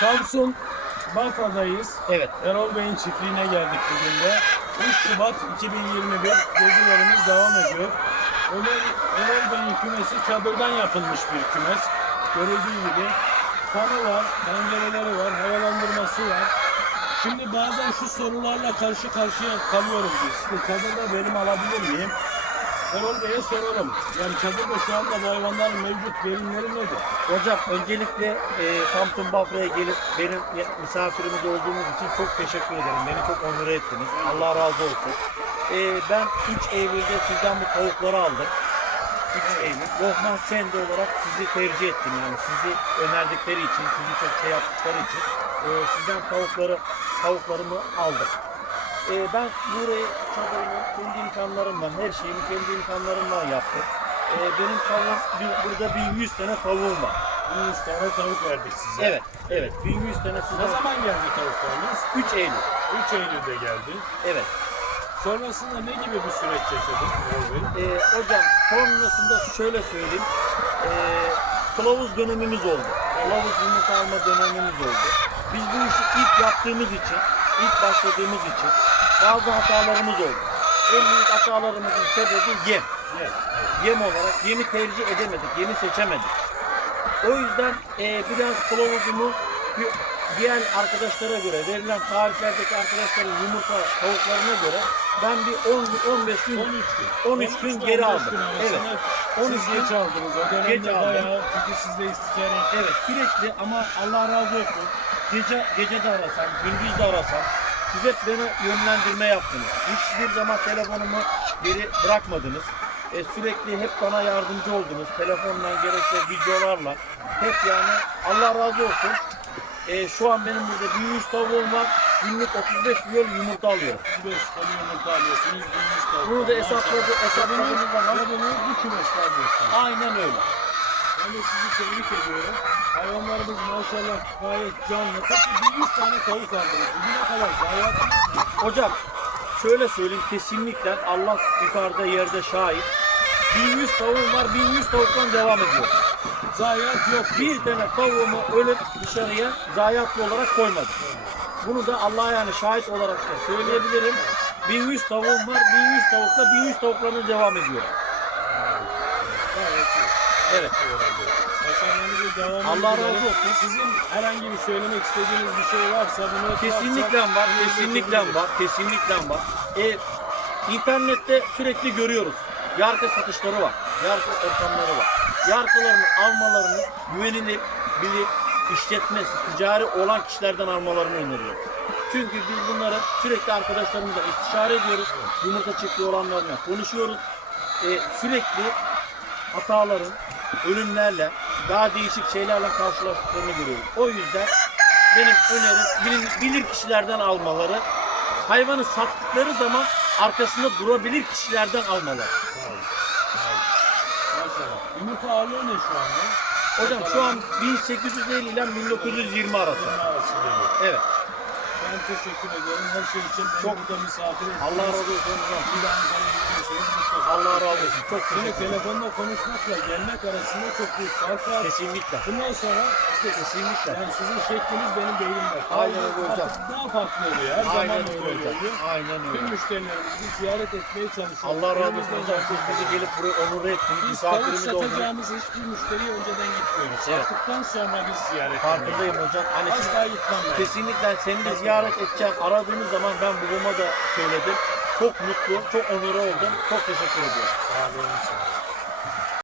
Samsun Bafra'dayız. Evet. Erol Bey'in çiftliğine geldik bugün de. 3 Şubat 2021 gezilerimiz devam ediyor. Ömer, Erol Bey'in kümesi çadırdan yapılmış bir kümes. Görüldüğü gibi fanı var, pencereleri var, havalandırması var. Şimdi bazen şu sorularla karşı karşıya kalıyoruz biz. İşte çadırda verim alabilir miyim? Erol Bey'e soralım. Yani çadırda şu anda bu hayvanların mevcut verimleri nedir? Hocam öncelikle e, Samsun Bafra'ya gelip benim misafirimiz olduğunuz için çok teşekkür ederim. Beni çok onur ettiniz. Allah razı olsun. E, ben 3 Eylül'de sizden bu tavukları aldım. 3 Eylül. Lohman Sendi olarak sizi tercih ettim yani sizi önerdikleri için, sizi çok şey yaptıkları için e, sizden tavukları tavuklarımı aldım. E, ben burayı çadırımı kendi imkanlarımla, her şeyimi kendi imkanlarımla yaptım. E, benim tavuğum, bir- burada bir 100 tane tavuğum var. 100 tane tavuk verdik size. Evet, evet. 1100 tane Ne sizden. zaman geldi tavuklarınız? 3 Eylül. 3 Eylül'de geldi. Evet. Sonrasında ne gibi bir süreç yaşadın Erol Bey? Ee, hocam sonrasında şöyle söyleyeyim. Ee, kılavuz dönemimiz oldu. Kılavuz yumurta alma dönemimiz oldu. Biz bu işi ilk yaptığımız için, ilk başladığımız için bazı hatalarımız oldu. En büyük hatalarımızın sebebi yem. Evet. Yem olarak yemi tercih edemedik, yemi seçemedik. O yüzden e, biraz kılavuzumu diğer arkadaşlara göre, verilen tariflerdeki arkadaşların yumurta tavuklarına göre ben bir 10 gün, 15 gün 13 gün. 13 gün 13 geri 15 aldım. gün Evet. arasında 13 Siz gün geç aldınız. O Geç aldım. bayağı çünkü sizde istişare Evet sürekli ama Allah razı olsun. Gece gece de arasam, gündüz de arasam siz hep beni yönlendirme yaptınız. Hiçbir zaman telefonumu geri bırakmadınız. E, sürekli hep bana yardımcı oldunuz. Telefonla gerekse videolarla. Hep yani Allah razı olsun. E, şu an benim burada 1100 tavuğum var. Günlük 35 milyon yumurta alıyorum. 35 koli yumurta alıyorsunuz. 1100 tavuk. Bunu da hesapladı, hesapladığınız zaman bunu bu kümeşte alıyorsunuz. aynen öyle. Ben de sizi tebrik ediyorum. Hayvanlarımız maşallah gayet canlı. Peki 1100 tane tavuk aldınız. Bugüne kadar zayiatınız ne? Hocam şöyle söyleyeyim kesinlikle Allah yukarıda yerde şahit. 1100 tavuğum var 1100 tavuktan devam ediyor. Zayiat yok. Bir tane tavuğumu ölüp dışarıya zayiatlı olarak koymadım. Bunu da Allah'a yani şahit olarak da söyleyebilirim. 1100 tavuğum var 1100 tavukla 1100 tavuklarına devam ediyor. Gayet iyi. Evet. Allah razı olsun. Sizin herhangi bir söylemek istediğiniz bir şey varsa bunu Kesinlikle var, kesinlikle var, kesinlikle var. E, internette sürekli görüyoruz. Yargı satışları var, yargı ortamları var. Yargılarını almalarını güvenilir, bilir, işletmesi, ticari olan kişilerden almalarını öneriyorum. Çünkü biz bunları sürekli arkadaşlarımızla istişare ediyoruz. Yumurta çiftliği olanlarla konuşuyoruz. E, sürekli hataların, ölümlerle, daha değişik şeylerle karşılaştıklarını görüyoruz. O yüzden benim önerim bilir, bilir kişilerden almaları, hayvanı sattıkları zaman arkasında durabilir kişilerden almaları. Maşallah. Yumurta ağırlığı ne şu anda? Hocam şu an 1850 ile 1920 arası. Evet. Ben teşekkür ederim her şey için. Beni Çok- burada misafir ettiniz. Allah razı olsun hocam. Bir de Ankara'ya gidiyorsunuz. mutlaka. Allah razı olsun. Çok Şimdi teşekkür ederim. telefonla konuşmakla gelmek arasında çok büyük fark var. Kesinlikle. Bundan sonra işte Kesinlikle. yani sizin şekliniz benim beynimde. Aynen öyle hocam. Daha farklı oluyor. Her Aynen zaman öyle böyle hocam. oluyor. Aynen Tüm öyle. müşterilerimizi ziyaret etmeye çalışıyoruz. Allah razı olsun Elimizden hocam. Siz geldiği bizi gelip buraya onur ettiniz. Biz tavuk Misafirimiz oldunuz. satacağımız hiçbir müşteriye önceden gitmiyoruz. Evet. Sattıktan sonra biz ziyaret Farkındayım hocam. Hani siz Asla gitmem ben. Kesinlikle seni de ziyaret edeceğim. Aradığınız zaman ben babama da söyledim. Çok mutlu, çok onur oldum. Çok teşekkür ediyorum. Sağ olun.